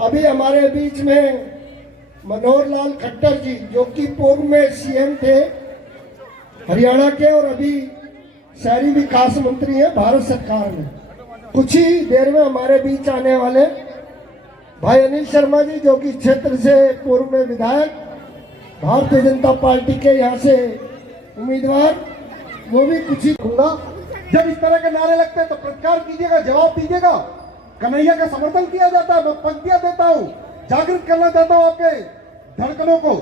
अभी हमारे बीच में मनोहर लाल खट्टर जी, जो कि पूर्व में सीएम थे हरियाणा के और अभी शहरी विकास मंत्री हैं भारत सरकार में, कुछ ही देर में हमारे बीच आने वाले भाई अनिल शर्मा जी, जो कि क्षेत्र से पूर्व में विधायक, भारतीय जनता पार्टी के यहाँ से उम्मीदवार, वो भी कुछ ही कहूंगा। जब इस तरह के नारे लगते हैं तो प्रतिकार कीजिएगा, जवाब दीजिएगा। कन्हैया का समर्थन किया जाता है, मैं पंक्तियां देता हूं, जागृत करना चाहता हूं आपके धड़कनों को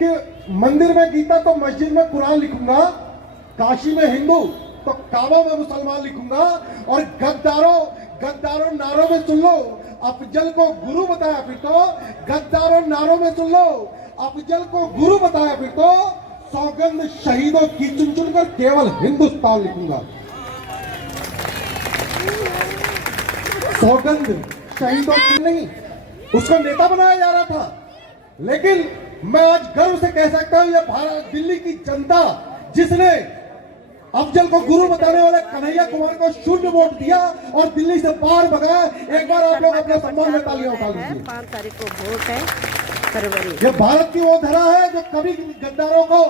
कि मंदिर में गीता तो मस्जिद में कुरान लिखूंगा, काशी में हिंदू तो काबा में मुसलमान लिखूंगा, और गद्दारों नारों में सुन लो, अफजल को गुरु बताया फिर तो, गद्दारों नारों में सुन लो, अफजल को गुरु बताया फिर तो, सौगंध शहीदों की चुन चुन कर केवल हिंदुस्तान लिखूंगा। सौगंध शहीदों की नहीं, उसको नेता बनाया जा रहा था, लेकिन मैं आज गर्व से कह सकता हूं, यह भारत दिल्ली की जनता जिसने अफजल को गुरु बताने वाले कन्हैया कुमार को 0 वोट दिया और दिल्ली से बाहर भगाया, एक बार आप लोग अपने सम्मान में तालियां उठा लीजिए। 5 तारीख को वोट है फरवरी। ये भारत की वो धरा है जो कभी गद्दारों को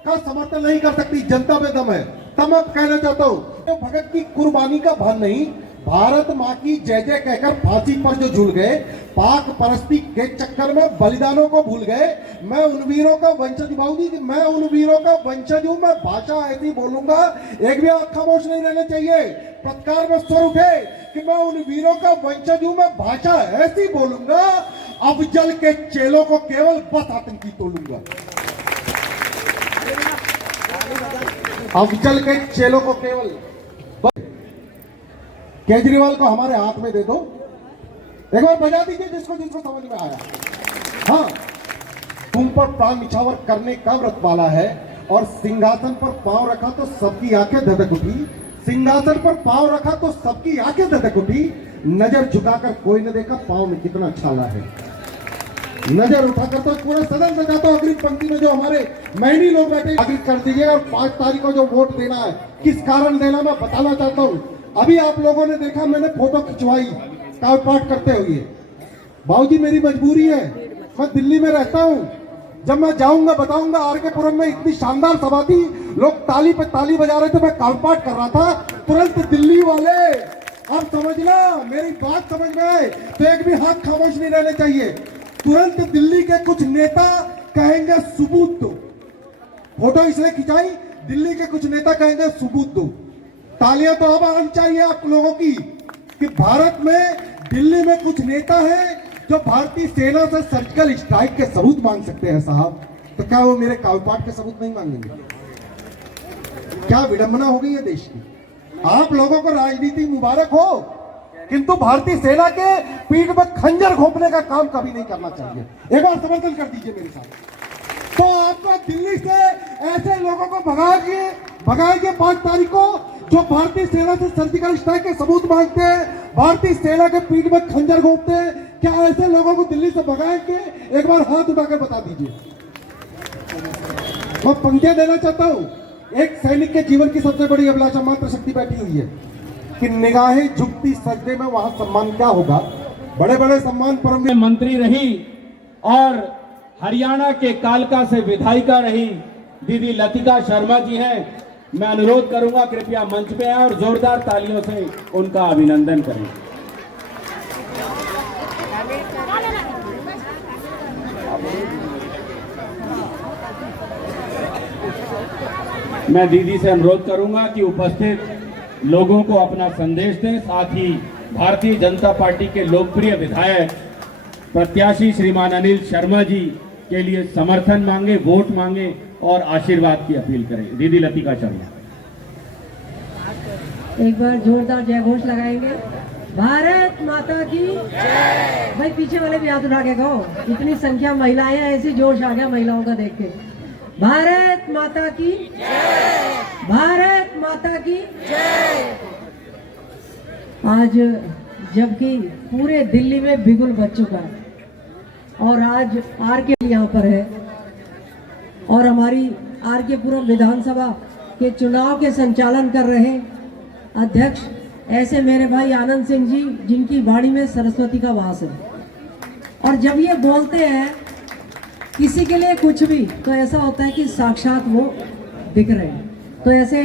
का समर्थन नहीं कर सकती, जनता में दम है। तब मैं कहना चाहता हूँ, तो भगत की कुर्बानी का भान नहीं, भारत माँ की जय जय कहकर फांसी पर जो झूल गए, पाक परस्ती के चक्कर में बलिदानों को भूल गए, मैं उन वीरों का वंशज बाबूजी, मैं उन वीरों का वंशज हूं। मैं भाषा ऐसी बोलूंगा, एक भी आंख खामोश नहीं रहना चाहिए। प्रतिकार में स्वर उठे कि मैं उन वीरों का वंशज हूं, मैं भाषा ऐसी बोलूंगा, अफजल के चेलों को केवल बस आतंकी तोड़ूंगा। अफजल के चेलों को केवल, केजरीवाल को हमारे हाथ में दे दो, एक बार बजा दीजिए जिसको जिसको समझ में आया। हाँ, तुम पर प्राण निछावर करने का व्रत वाला है, और सिंहासन पर पांव रखा तो सबकी आंखें धधक उठी, सिंहासन पर पांव रखा तो सबकी आंखें धधक उठी, नजर झुकाकर कोई न देखा पांव में कितना छाला है, नजर उठाकर तो पूरा सदन सजा। तो अग्रिम पंक्ति में जो हमारे महनी लोग बैठे, अग्रिम कर दीजिए, और 5 तारीख को जो वोट देना है, किस कारण देना मैं बताना चाहता हूँ। अभी आप लोगों ने देखा, मैंने फोटो खिंचवाई कावपाट करते हुए। बाबूजी मेरी मजबूरी है, मैं दिल्ली में रहता हूं, जब मैं जाऊंगा बताऊंगा। आरके पुरम में इतनी शानदार सभा थी, लोग ताली पे ताली बजा रहे थे, मैं कावपाट कर रहा था। तुरंत दिल्ली वाले, अब समझना, मेरी बात समझ में आए तो एक भी हाथ खामोश नहीं रहने चाहिए। तुरंत दिल्ली के कुछ नेता कहेंगे सबूत दो, फोटो इसलिए खिंचाई, दिल्ली के कुछ नेता कहेंगे सबूत दो। तालियां तो अब आनी चाहिए आप लोगों की कि भारत में दिल्ली में कुछ नेता हैं जो भारतीय सेना से सर्जिकल स्ट्राइक के सबूत मांग सकते हैं साहब, तो क्या वो मेरे कावपाट के सबूत नहीं मांगेंगे? क्या विडंबना हो गई है देश की। आप लोगों को राजनीति मुबारक हो, किंतु भारतीय सेना के पीठ पर खंजर घोंपने का काम कभी नहीं करना चाहिए। एक बार समर्थन कर दीजिए मेरे साथ। तो आपको दिल्ली से ऐसे लोगों को भगाएंगे 5 तारीख को, जो भारतीय सेना से सर्जिकल स्ट्राइक के सबूत मांगते हैं, भारतीय सेना के पीठ में खंजर घोंपते हैं। क्या ऐसे लोगों को दिल्ली से भगाएंगे? एक बार हाथ उठाकर बता दीजिए। मैं पंक्तियां देना चाहता हूं। एक सैनिक के जीवन की सबसे बड़ी अभिलाषा मात्र शक्ति बैठी हुई है कि निगाहें झुकती सजदे में, वहां सम्मान क्या होगा? बड़े बड़े सम्मान परम में मंत्री रही और हरियाणा के कालका से विधायिका रही दीदी लतिका शर्मा जी हैं। मैं अनुरोध करूंगा कृपया मंच पे आए और जोरदार तालियों से उनका अभिनंदन करें। मैं दीदी से अनुरोध करूंगा कि उपस्थित लोगों को अपना संदेश दें, साथ ही भारतीय जनता पार्टी के लोकप्रिय विधायक प्रत्याशी श्रीमान अनिल शर्मा जी के लिए समर्थन मांगे, वोट मांगे और आशीर्वाद की अपील करें। दीदी लतिका शर्मा, एक बार जोरदार जय घोष लगाएंगे। भारत माता की जय। भाई पीछे वाले भी हाथ उठा के कहो, इतनी संख्या महिलाएं हैं, ऐसी जोश आ गया महिलाओं का देख के। भारत माता की जय, भारत माता की जय। आज जबकि पूरे दिल्ली में बिगुल बज चुका है और आज आरके यहाँ पर है, और हमारी आरके पुरम विधानसभा के चुनाव के संचालन कर रहे अध्यक्ष ऐसे मेरे भाई आनंद सिंह जी, जिनकी वाणी में सरस्वती का वास है। और जब ये बोलते हैं किसी के लिए कुछ भी, तो ऐसा होता है कि साक्षात वो दिख रहे हैं। तो ऐसे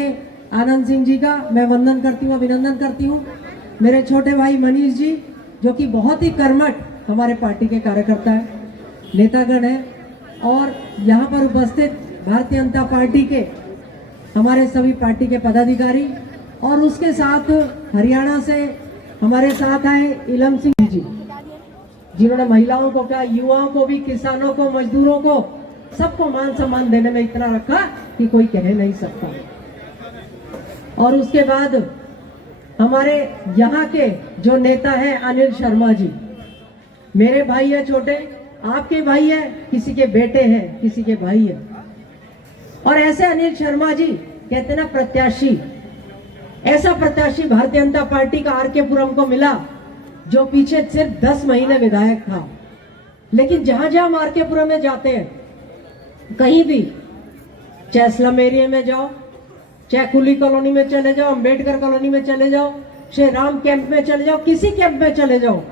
आनंद सिंह जी का मैं वंदन करती हूँ, अभिनंदन करती हूँ। मेरे छोटे भाई मनीष जी, जो कि बहुत ही कर्मठ हमारे पार्टी के कार्यकर्ता हैं, नेतागण हैं, और यहाँ पर उपस्थित भारतीय जनता पार्टी के हमारे सभी पार्टी के पदाधिकारी, और उसके साथ हरियाणा से हमारे साथ आए इलम सिंह जी, जिन्होंने महिलाओं को क्या, युवाओं को भी, किसानों को, मजदूरों को, सबको मान सम्मान देने में इतना रखा कि कोई कह नहीं सकता। और उसके बाद हमारे यहाँ के जो नेता है अनिल शर्मा जी, मेरे भाई है छोटे, आपके भाई है, किसी के बेटे हैं, किसी के भाई है। और ऐसे अनिल शर्मा जी कहते ना प्रत्याशी, ऐसा प्रत्याशी भारतीय जनता पार्टी का आर के पुरम को मिला, जो पीछे सिर्फ 10 महीने विधायक था, लेकिन जहां जहां हम आर के पुरम में जाते हैं, कहीं भी, चाहे स्लम एरिया में जाओ, चाहे कुली कॉलोनी में चले जाओ, अंबेडकर कॉलोनी में चले जाओ, श्री राम कैंप में चले जाओ, किसी कैंप में चले जाओ,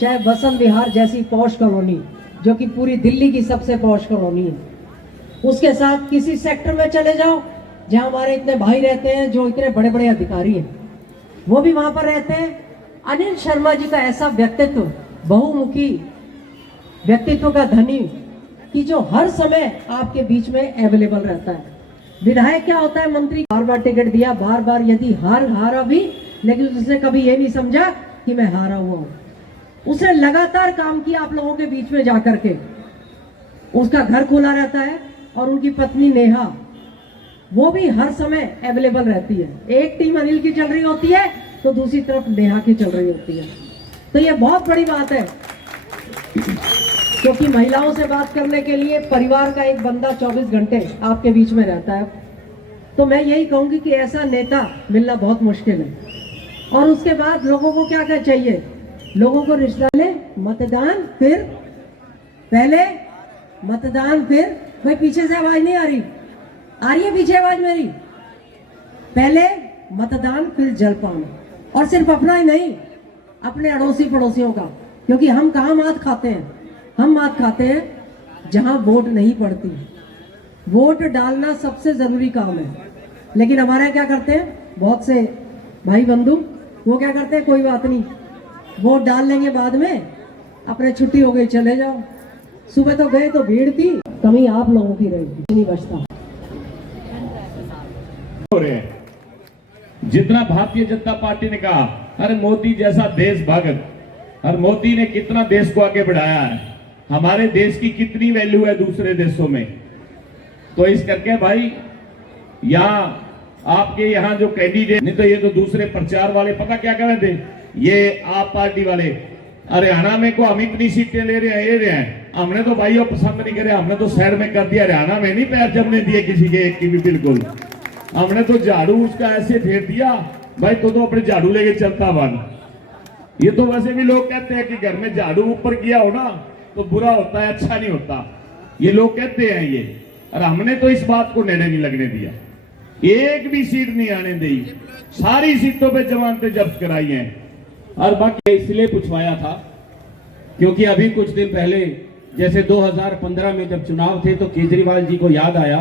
चाहे बसंत विहार जैसी पॉश कॉलोनी, जो कि पूरी दिल्ली की सबसे पॉश कॉलोनी है, उसके साथ किसी सेक्टर में चले जाओ जहां हमारे इतने भाई रहते हैं, जो इतने बड़े बड़े अधिकारी हैं, वो भी वहां पर रहते हैं। अनिल शर्मा जी का ऐसा व्यक्तित्व, बहुमुखी व्यक्तित्व का धनी, कि जो हर समय आपके बीच में अवेलेबल रहता है। विधायक क्या होता है, मंत्री, बार बार टिकट दिया, बार बार यदि हारा भी, लेकिन उसने कभी ये नहीं समझा कि मैं हारा हुआ हूं। उसने लगातार काम किया आप लोगों के बीच में जाकर के। उसका घर खुला रहता है, और उनकी पत्नी नेहा, वो भी हर समय अवेलेबल रहती है। एक टीम अनिल की चल रही होती है, तो दूसरी तरफ नेहा की चल रही होती है। तो ये बहुत बड़ी बात है, क्योंकि महिलाओं से बात करने के लिए परिवार का एक बंदा 24 घंटे आपके बीच में रहता है। तो मैं यही कहूंगी कि ऐसा नेता मिलना बहुत मुश्किल है। और उसके बाद लोगों को क्या चाहिए, लोगों को रिश्ता ले, मतदान फिर, पहले मतदान फिर, भाई पीछे से आवाज नहीं आ रही है पीछे आवाज मेरी, पहले मतदान फिर जलपान। और सिर्फ अपना ही नहीं, अपने अड़ोसी पड़ोसियों का, क्योंकि हम कहाँ मात खाते हैं, हम मात खाते हैं जहां वोट नहीं पड़ती। वोट डालना सबसे जरूरी काम है, लेकिन हमारे क्या करते हैं बहुत से भाई बंधु, वो क्या करते हैं, कोई बात नहीं, वोट डाल लेंगे बाद में, अपने छुट्टी हो गई चले जाओ। सुबह तो गए तो भीड़ थी, कमी आप लोगों की रहेगी, नहीं बचता। जितना भारतीय जनता पार्टी ने कहा, अरे मोदी जैसा देश भक्त, और मोदी ने कितना देश को आगे बढ़ाया है, हमारे देश की कितनी वैल्यू है दूसरे देशों में। तो इस करके भाई, यहाँ आपके यहाँ जो कैंडिडेट, नहीं तो ये तो दूसरे प्रचार वाले पता क्या कर रहे थे, ये आप पार्टी वाले, हरियाणा में को हम इतनी सीटें ले रहे हैं, हमने तो भाई पसंद नहीं करे, हमने तो शहर में कर दिया, हरियाणा में नहीं पैर जमने दिए किसी के एक की भी, बिल्कुल हमने तो झाड़ू उसका ऐसे फेर दिया भाई, तो अपने झाड़ू लेके चलता बन। ये तो वैसे भी लोग कहते हैं कि घर में झाड़ू ऊपर किया हो ना तो बुरा होता है, अच्छा नहीं होता, ये लोग कहते हैं ये, और हमने तो इस बात को नेड़े नहीं लगने दिया, एक भी सीट नहीं आने दी, सारी सीटों पे जमानतें जब्त कराई हैं। और बाकी इसलिए पूछवाया था क्योंकि अभी कुछ दिन पहले, जैसे 2015 में जब चुनाव थे, तो केजरीवाल जी को याद आया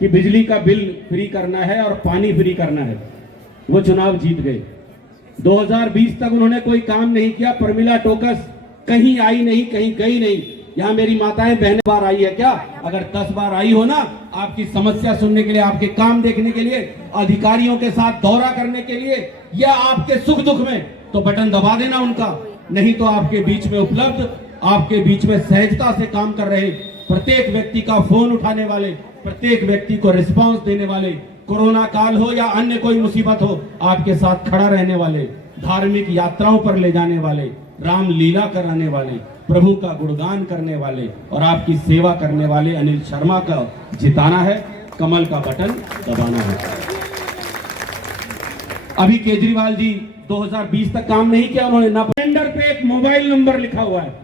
कि बिजली का बिल फ्री करना है और पानी फ्री करना है, वो चुनाव जीत गए। 2020 तक उन्होंने कोई काम नहीं किया, प्रमिला टोकस कहीं आई नहीं, कहीं गई नहीं। यहाँ मेरी माताएं बहनें बार आई है क्या? अगर 10 बार आई हो ना, आपकी समस्या सुनने के लिए, आपके काम देखने के लिए, अधिकारियों के साथ दौरा करने के लिए, या आपके सुख दुख में, तो बटन दबा देना उनका। नहीं तो आपके बीच में उपलब्ध, आपके बीच में सहजता से काम कर रहे, प्रत्येक व्यक्ति का फोन उठाने वाले, प्रत्येक व्यक्ति को रिस्पांस देने वाले, कोरोना काल हो या अन्य कोई मुसीबत हो, आपके साथ खड़ा रहने वाले, धार्मिक यात्राओं पर ले जाने वाले, राम लीला कराने वाले, प्रभु का गुणगान करने वाले और आपकी सेवा करने वाले अनिल शर्मा का जिताना है, कमल का बटन दबाना है। अभी केजरीवाल जी 2020 तक काम नहीं किया उन्होंने, ना कैलेंडर पे एक मोबाइल नंबर लिखा हुआ है,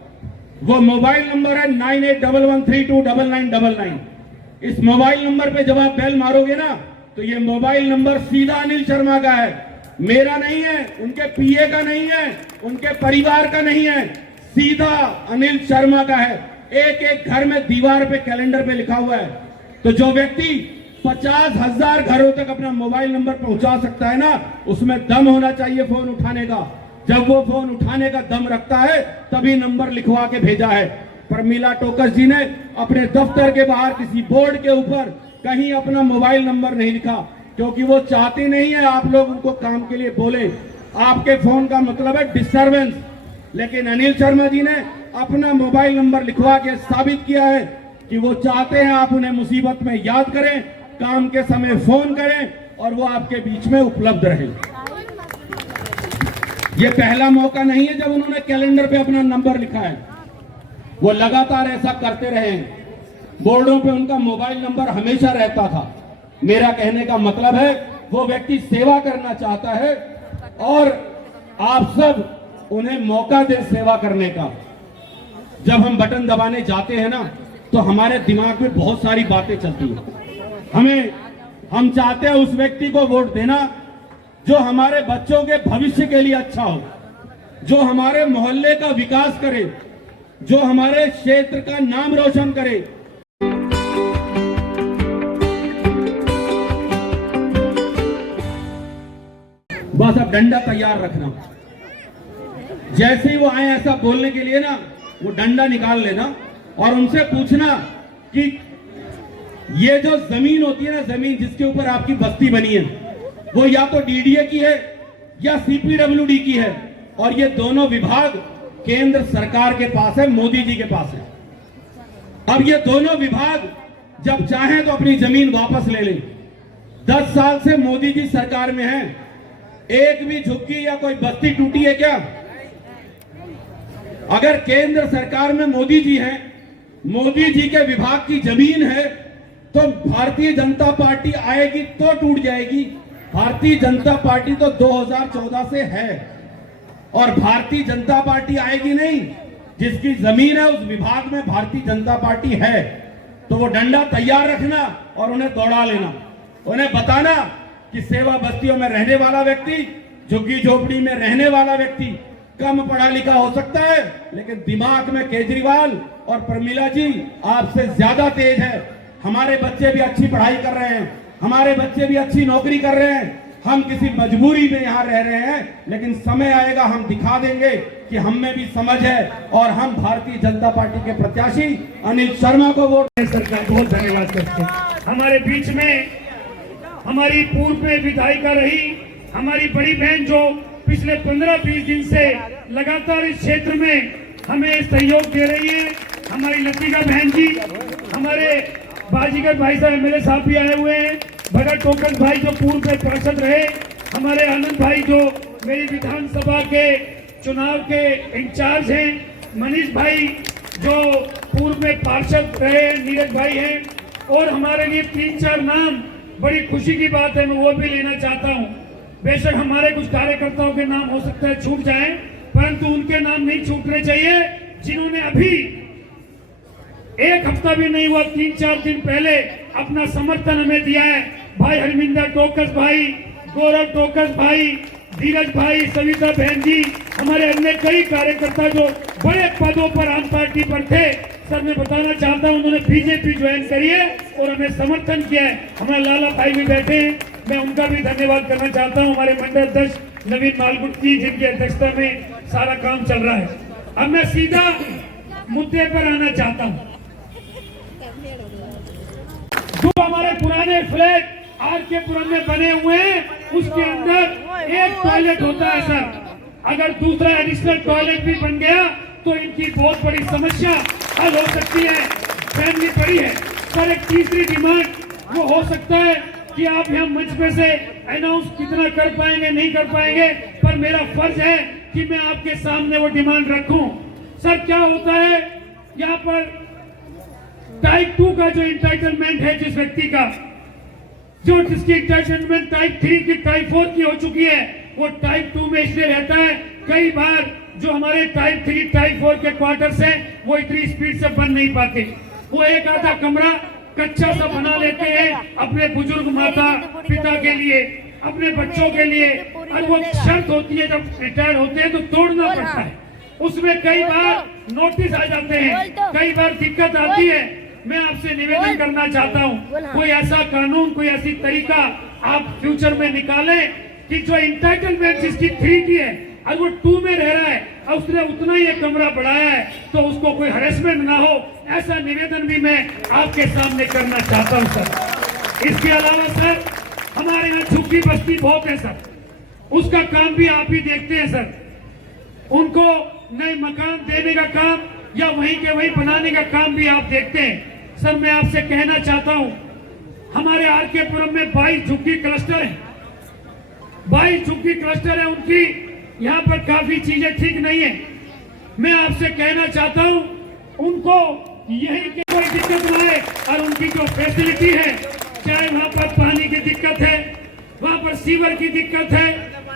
वो मोबाइल नंबर है 9811329999। इस मोबाइल नंबर पे जब आप बेल मारोगे ना, तो ये मोबाइल नंबर सीधा अनिल शर्मा का है, मेरा नहीं है, उनके पीए का नहीं है, उनके परिवार का नहीं है, सीधा अनिल शर्मा का है। एक एक घर में दीवार पे कैलेंडर पे लिखा हुआ है। तो जो व्यक्ति 50,000 घरों तक अपना मोबाइल नंबर पहुंचा सकता है ना, उसमें दम होना चाहिए फोन उठाने का। जब वो फोन उठाने का दम रखता है तभी नंबर लिखवा के भेजा है। प्रमिला टोकस जी ने अपने दफ्तर के बाहर किसी बोर्ड के ऊपर कहीं अपना मोबाइल नंबर नहीं लिखा, क्योंकि वो चाहती नहीं है आप लोग उनको काम के लिए बोले। आपके फोन का मतलब है डिस्टरबेंस। लेकिन अनिल शर्मा जी ने अपना मोबाइल नंबर लिखवा के साबित किया है कि वो चाहते हैं आप उन्हें मुसीबत में याद करें, काम के समय फोन करें और वो आपके बीच में उपलब्ध रहे। ये पहला मौका नहीं है जब उन्होंने कैलेंडर पे अपना नंबर लिखा है, वो लगातार ऐसा करते रहे हैं। बोर्डों पे उनका मोबाइल नंबर हमेशा रहता था। मेरा कहने का मतलब है वो व्यक्ति सेवा करना चाहता है और आप सब उन्हें मौका दे सेवा करने का। जब हम बटन दबाने जाते हैं ना तो हमारे दिमाग में बहुत सारी बातें चलती हैं। हम चाहते हैं उस व्यक्ति को वोट देना जो हमारे बच्चों के भविष्य के लिए अच्छा हो, जो हमारे मोहल्ले का विकास करे, जो हमारे क्षेत्र का नाम रोशन करे। बस अब डंडा तैयार रखना। जैसे ही वो आए ऐसा बोलने के लिए ना, वो डंडा निकाल लेना और उनसे पूछना कि ये जो जमीन होती है ना, जमीन जिसके ऊपर आपकी बस्ती बनी है, वो या तो डीडीए की है या सीपीडब्ल्यूडी की है, और ये दोनों विभाग केंद्र सरकार के पास है, मोदी जी के पास है। अब ये दोनों विभाग जब चाहें तो अपनी जमीन वापस ले लें। 10 साल से मोदी जी सरकार में हैं, एक भी झुग्गी या कोई बस्ती टूटी है क्या? अगर केंद्र सरकार में मोदी जी हैं, मोदी जी के विभाग की जमीन है, तो भारतीय जनता पार्टी आएगी तो टूट जाएगी। भारतीय जनता पार्टी तो 2014 से है और भारतीय जनता पार्टी आएगी नहीं। जिसकी जमीन है उस विभाग में भारतीय जनता पार्टी है। तो वो डंडा तैयार रखना और उन्हें दौड़ा लेना, उन्हें बताना कि सेवा बस्तियों में रहने वाला व्यक्ति, झुग्गी झोपड़ी में रहने वाला व्यक्ति कम पढ़ा लिखा हो सकता है, लेकिन दिमाग में केजरीवाल और प्रमिला जी आपसे ज्यादा तेज है। हमारे बच्चे भी अच्छी पढ़ाई कर रहे हैं, हमारे बच्चे भी अच्छी नौकरी कर रहे हैं। हम किसी मजबूरी में यहाँ रह रहे हैं, लेकिन समय आएगा हम दिखा देंगे कि हम में भी समझ है और हम भारतीय जनता पार्टी के प्रत्याशी अनिल शर्मा को वोट। सरकार बहुत धन्यवाद करते हैं। हमारे बीच में हमारी पूर्व में विधायिका रही, हमारी बड़ी बहन जो पिछले 15-20 दिन से लगातार इस क्षेत्र में हमें सहयोग दे रही है, हमारी लतिका बहन जी, हमारे बाजीगर भाई साहब एमएलए साहब भी आए हुए हैं, भगत टोकस भाई जो पूर्व में पार्षद रहे, हमारे आनंद भाई जो मेरी विधानसभा के चुनाव के इंचार्ज हैं, मनीष भाई जो पूर्व में पार्षद रहे, नीरज भाई हैं, और हमारे लिए 3-4 नाम, बड़ी खुशी की बात है, मैं वो भी लेना चाहता हूँ। बेशक हमारे कुछ कार्यकर्ताओं के नाम हो सकता है छूट जाएं, परंतु उनके नाम नहीं छूटने चाहिए जिन्होंने अभी 1 हफ्ता भी नहीं हुआ, 3-4 दिन पहले अपना समर्थन हमें दिया है। भाई हरमिंदर टोकस भाई, गौरव टोकस भाई, धीरज भाई, सविता बहन जी, हमारे अन्य कई कार्यकर्ता जो बड़े पदों पर आम पार्टी पर थे, सर मैं बताना चाहता हूं उन्होंने बीजेपी ज्वाइन करी है और हमें समर्थन किया है। हमारे लाला भाई भी बैठे हैं, मैं उनका भी धन्यवाद करना चाहता हूं। हमारे मंडल अध्यक्ष नवीन मालगुट जी, जिनकी अध्यक्षता में सारा काम चल रहा है। अब मैं सीधा मुद्दे पर आना चाहता हूं। जो हमारे पुराने फ्लैट आर के पुरम में बने हुए हैं, उसके अंदर एक टॉयलेट होता है सर। अगर दूसरा एडिशनल टॉयलेट भी बन गया तो इनकी बहुत बड़ी समस्या हल हो सकती है। फैमिली बड़ी है सर। एक तीसरी डिमांड वो हो सकता है कि आप यहाँ मंच पे से अनाउंस कितना कर पाएंगे नहीं कर पाएंगे, पर मेरा फर्ज है कि मैं आपके सामने वो डिमांड रखूं। सर क्या होता है यहाँ पर टाइप 2 का जो इंटाइटलमेंट है जिस व्यक्ति का, जो जिसकी इंटाइटलमेंट टाइप 3 की टाइप 4 की हो चुकी है, वो टाइप 2 में इसलिए रहता है। कई बार जो हमारे टाइप 3 टाइप 4 के क्वार्टर्स हैं वो इतनी स्पीड से बन नहीं पाते। वो एक आधा कमरा कच्चा सा बना लेते हैं अपने बुजुर्ग माता पिता के लिए, अपने बच्चों के लिए, और वो शर्त होती है जब रिटायर होते हैं तो तोड़ना पड़ता है। उसमें कई बार नोटिस आ जाते हैं, कई बार दिक्कत आती है। मैं आपसे निवेदन करना चाहता हूँ, कोई ऐसा कानून, कोई ऐसी तरीका आप फ्यूचर में निकालें कि जो इंटाइटलमेंट जिसकी 3 की है और वो 2 में रह रहा है और उसने उतना ही एक कमरा बढ़ाया है, तो उसको कोई हरेसमेंट ना हो, ऐसा निवेदन भी मैं आपके सामने करना चाहता हूँ सर। इसके अलावा सर, हमारे यहाँ झुग्गी बस्ती बहुत है सर, उसका काम भी आप ही देखते हैं सर। उनको नए मकान देने का काम या वहीं के वहीं बनाने का काम भी आप देखते हैं सर। मैं आपसे कहना चाहता हूं, हमारे आर.के. पुरम में 22 झुग्गी क्लस्टर है, 22 झुग्गी क्लस्टर है। उनकी यहाँ पर काफी चीजें ठीक नहीं है। मैं आपसे कहना चाहता हूं, उनको यहीं के कोई दिक्कत ना आए और उनकी जो फैसिलिटी है, चाहे वहां पर पानी की दिक्कत है, वहां पर सीवर की दिक्कत है,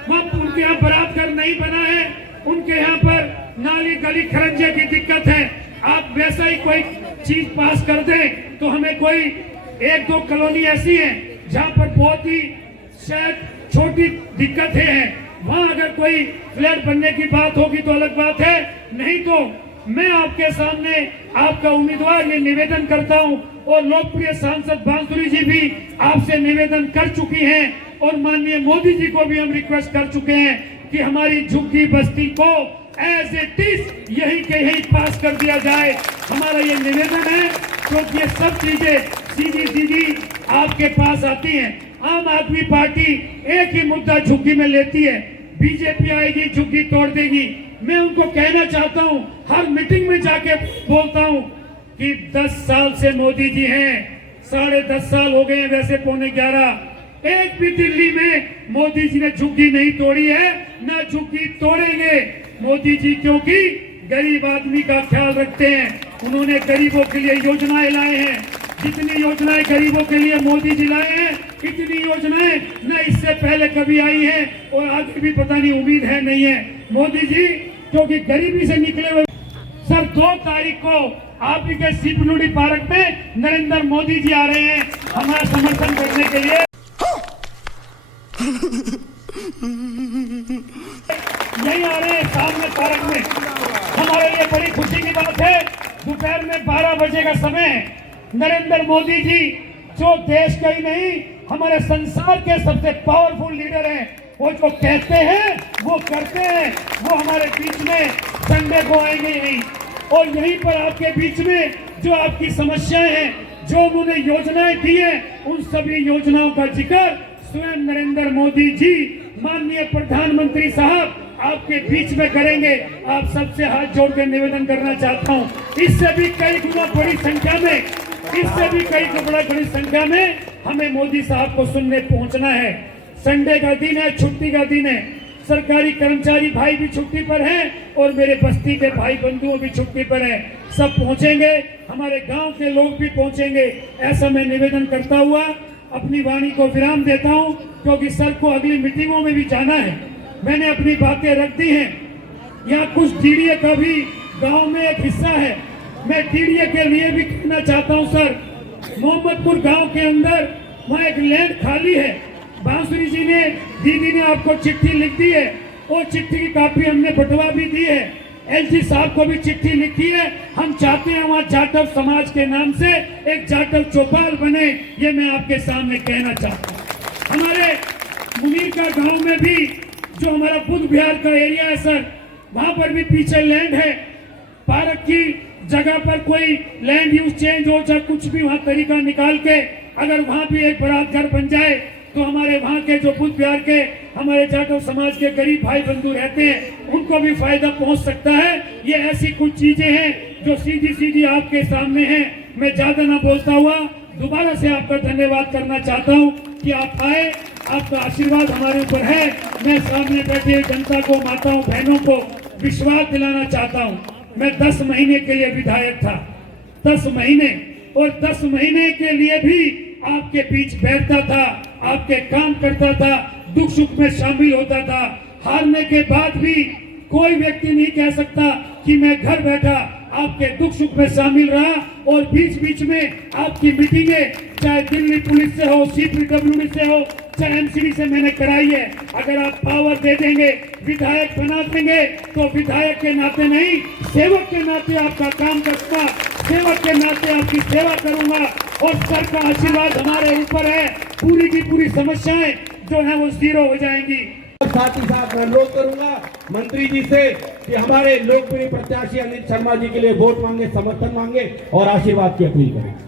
वहां उनके यहाँ बराबर घर नहीं बना है, उनके यहाँ पर नाली गली खरंजे की दिक्कत है, आप वैसा ही कोई चीज पास कर दें तो हमें कोई 1-2 कॉलोनी ऐसी है जहाँ पर बहुत ही शायद छोटी दिक्कतें हैं, वहाँ अगर कोई फ्लैट बनने की बात होगी तो अलग बात है। नहीं तो मैं आपके सामने आपका उम्मीदवार ये निवेदन करता हूँ, और लोकप्रिय सांसद बांसुरी जी भी आपसे निवेदन कर चुकी हैं, और माननीय मोदी जी को भी हम रिक्वेस्ट कर चुके हैं कि हमारी झुग्गी बस्ती को एज इट इज यही के यही पास कर दिया जाए। हमारा ये निवेदन है, क्योंकि ये सब चीजें सीधी आपके पास आती हैं। आम आदमी पार्टी एक ही मुद्दा झुग्गी में लेती है, बीजेपी आएगी झुग्गी तोड़ देगी। मैं उनको कहना चाहता हूँ, हर मीटिंग में जाके बोलता हूँ कि 10 साल से मोदी जी हैं, 10.5 साल हो गए हैं, वैसे 11:15। एक भी दिल्ली में मोदी जी ने झुग्गी नहीं तोड़ी है, ना झुग्गी तोड़ेंगे मोदी जी, क्योंकि गरीब आदमी का ख्याल रखते हैं। उन्होंने गरीबों के लिए योजनाएं लाए हैं, जितनी योजनाएं गरीबों के लिए मोदी जी लाए हैं, इतनी योजनाएं न इससे पहले कभी आई हैं और आगे भी पता नहीं, उम्मीद है नहीं है। मोदी जी क्योंकि गरीबी से निकले हुए सर, 2 तारीख को आप ही के सीपनुड़ी पार्क में नरेंद्र मोदी जी आ रहे हैं हमारा समर्थन करने के लिए। यही आ रहे हैं सामने पार्क में। हमारे लिए बड़ी खुशी की बात है, दोपहर में 12 बजे का समय है। नरेंद्र मोदी जी जो देश के ही नहीं हमारे संसार के सबसे पावरफुल लीडर हैं, वो जो कहते हैं वो करते हैं। वो हमारे बीच में संडे को आएंगे यहीं, और यहीं पर आपके बीच में जो आपकी समस्याएं हैं, जो उन्होंने योजनाएं दी हैं, उन सभी योजनाओं का जिक्र स्वयं नरेंद्र मोदी जी, माननीय प्रधानमंत्री साहब आपके बीच में करेंगे। आप सबसे हाथ जोड़ कर निवेदन करना चाहता हूँ, इससे भी कई गुना बड़ी संख्या में, इससे भी कई गुना बड़ी संख्या में हमें मोदी साहब को सुनने पहुंचना है। संडे का दिन है, छुट्टी का दिन है, सरकारी कर्मचारी भाई भी छुट्टी पर हैं और मेरे बस्ती के भाई बंधुओं भी छुट्टी पर हैं। सब पहुंचेंगे, हमारे गांव के लोग भी पहुंचेंगे, ऐसा मैं निवेदन करता हुआ अपनी वाणी को विराम देता हूं, क्योंकि सर को अगली मीटिंगों में भी जाना है। मैंने अपनी बातें रख दी हैं। यहाँ कुछ डीडीए का भी गांव में एक हिस्सा है। मैं डीडीए के लिए भी कहना चाहता हूं सर, मोहम्मदपुर गांव के अंदर वहाँ एक लैंड खाली है। बांसुरी जी ने, दीदी ने आपको चिट्ठी लिख दी है, और चिट्ठी की कॉपी हमने बंटवा भी दी है। एलजी साहब को भी चिट्ठी लिखी है। हम चाहते हैं वहाँ जाटव समाज के नाम से एक जाटव चौपाल बने, ये मैं आपके सामने कहना चाहता हूँ। हमारे मुनीर का गांव में भी जो हमारा बुद्ध विहार का एरिया है सर, वहाँ पर भी पीछे लैंड है। पार्क की जगह पर कोई लैंड यूज चेंज हो, चाहे कुछ भी वहाँ तरीका निकाल के अगर वहाँ भी एक बारात घर बन जाए, तो हमारे वहाँ के जो बुद्ध विहार के हमारे जाटव समाज के गरीब भाई बंधु रहते हैं, उनको भी फायदा पहुँच सकता है। ये ऐसी कुछ चीजें हैं जो सीधी आपके सामने हैं। मैं ज्यादा ना बोलता हुआ दोबारा से आपका धन्यवाद करना चाहता हूँ कि आप आए, आपका आशीर्वाद हमारे ऊपर है। मैं सामने बैठे जनता को, माताओं बहनों को विश्वास दिलाना चाहता हूँ। मैं 10 महीने के लिए विधायक था, 10 महीने, और 10 महीने के लिए भी आपके बीच बैठता था, आपके काम करता था, दुख सुख में शामिल होता था। हारने के बाद भी कोई व्यक्ति नहीं कह सकता कि मैं घर बैठा आपके दुख सुख में शामिल रहा, और बीच बीच में आपकी मीटिंगें चाहे दिल्ली पुलिस से हो, सीपीडब्ल्यूडी से हो, एमसीडी से मैंने कराई है। अगर आप पावर दे देंगे, विधायक बना देंगे, तो विधायक के नाते नहीं, सेवक के नाते आपका काम करूंगा, सेवक के नाते आपकी सेवा करूंगा और सर का आशीर्वाद हमारे ऊपर है। पूरी की पूरी समस्याएं जो है वो जीरो हो जाएंगी। साथ ही साथ मैं अनुरोध करूंगा मंत्री जी से कि हमारे लोकप्रिय प्रत्याशी अनिल शर्मा जी के लिए वोट मांगे, समर्थन मांगे और आशीर्वाद की अपील करें।